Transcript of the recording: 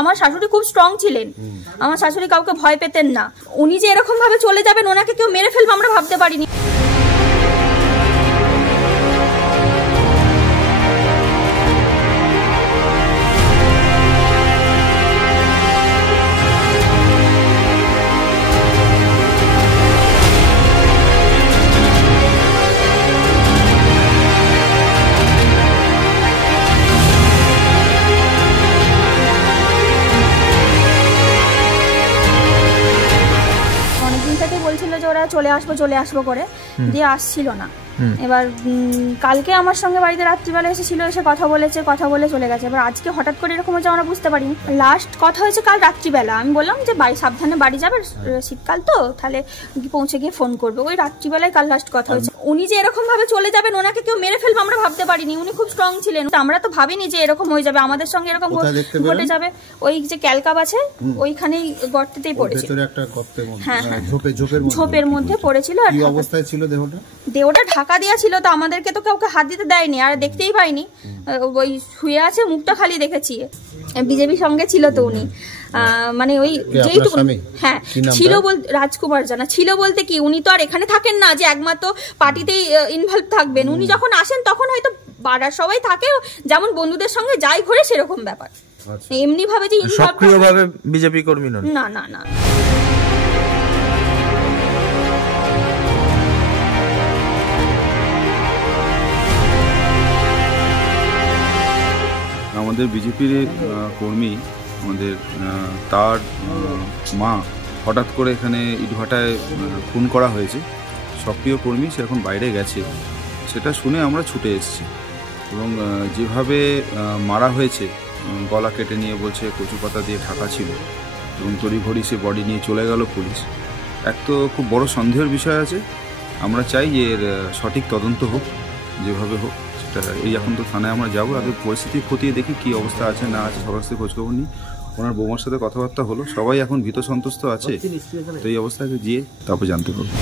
আমার শাশুড়ি খুব স্ট্রং ছিলেন, আমার শাশুড়ি কাউকে ভয় পেতেন না। উনি যে এরকম ভাবে চলে যাবেন, ওনাকে কেউ মেরে ফেলবে আমরা ভাবতে পারিনি। বলছিল যে ওরা চলে আসবো করে, দিয়ে আসছিল না। এবার কালকে আমার সঙ্গে বাড়িতে রাত্রিবেলা এসেছিল, এসে কথা বলে চলে গেছে। এবার আজকে হঠাৎ করে এরকম হচ্ছে আমরা বুঝতে পারিনি। লাস্ট কথা হয়েছে কাল রাত্রিবেলা, আমি বললাম যে সাবধানে বাড়ি যাবে, শীতকাল তো, তাহলে পৌঁছে গিয়ে ফোন করবে। ওই রাত্রিবেলায় কাল লাস্ট কথা হয়েছে। উনি যে এরকম ভাবে চলে যাবেন, ওনাকে কেউ মেরে ফেলবে আমরা ভাবতে পারিনি। উনি খুব স্ট্রং ছিলেন, আমরা তো ভাবিনি যে এরকম হয়ে যাবে, আমাদের সঙ্গে এরকম ঘটে যাবে। ওই যে ক্যালকাপ আছে ওইখানেই গর্তেতেই পড়েছিল, হ্যাঁ ঝোপের মধ্যে পড়েছিল। আর কি অবস্থায় ছিল দেহটা? ঢাকা দেওয়া ছিল, তো আমাদেরকে তো কাউকে হাত দিতে দেয়নি, আর দেখতেই পাইনি। ওই শুয়ে আছে, মুখটা খালি দেখেছি। বিজেপি সঙ্গে ছিল তো উনি, মানে ওই যেইটুকু, হ্যাঁ ছিল বলতে রাজকুমার জানা ছিল বলতে কি, উনি তো আর এখানে থাকেন না যে একমাত্র পার্টিতেই ইনভলভ থাকবেন। উনি যখন আসেন তখন হয়তো পাড়ার সবাই থাকে, যেমন বন্ধুদের সঙ্গে যাই ঘোরে সেরকম ব্যাপার। এমনি ভাবে যে সক্রিয়ভাবে বিজেপি কর্মী নন, না না না। আমাদের বিজেপির কর্মী, আমাদের তার মা হঠাৎ করে এখানে ইটভাটায় খুন করা হয়েছে। সক্রিয় কর্মী, সে এখন বাইরে গেছে, সেটা শুনে আমরা ছুটে এসেছি। এবং যেভাবে মারা হয়েছে, গলা কেটে নিয়ে বলছে কচু পাতা দিয়ে ঢাকা ছিল, এবং তড়িঘড়ি সে বডি নিয়ে চলে গেল পুলিশ। এক তো খুব বড় সন্দেহের বিষয় আছে। আমরা চাই যে এর সঠিক তদন্ত হোক, যেভাবে হোক সেটা। এই এখন তো থানায় আমরা যাবো, আগে পরিস্থিতি খতিয়ে দেখি কী অবস্থা আছে না আছে, সবার সাথে খোঁজখবর নিই। ওনার বৌমার সাথে কথাবার্তা হলো, সবাই এখন ভীত সন্তুষ্ট আছে, তো এই অবস্থাকে গিয়ে তারপর জানতে পারবো।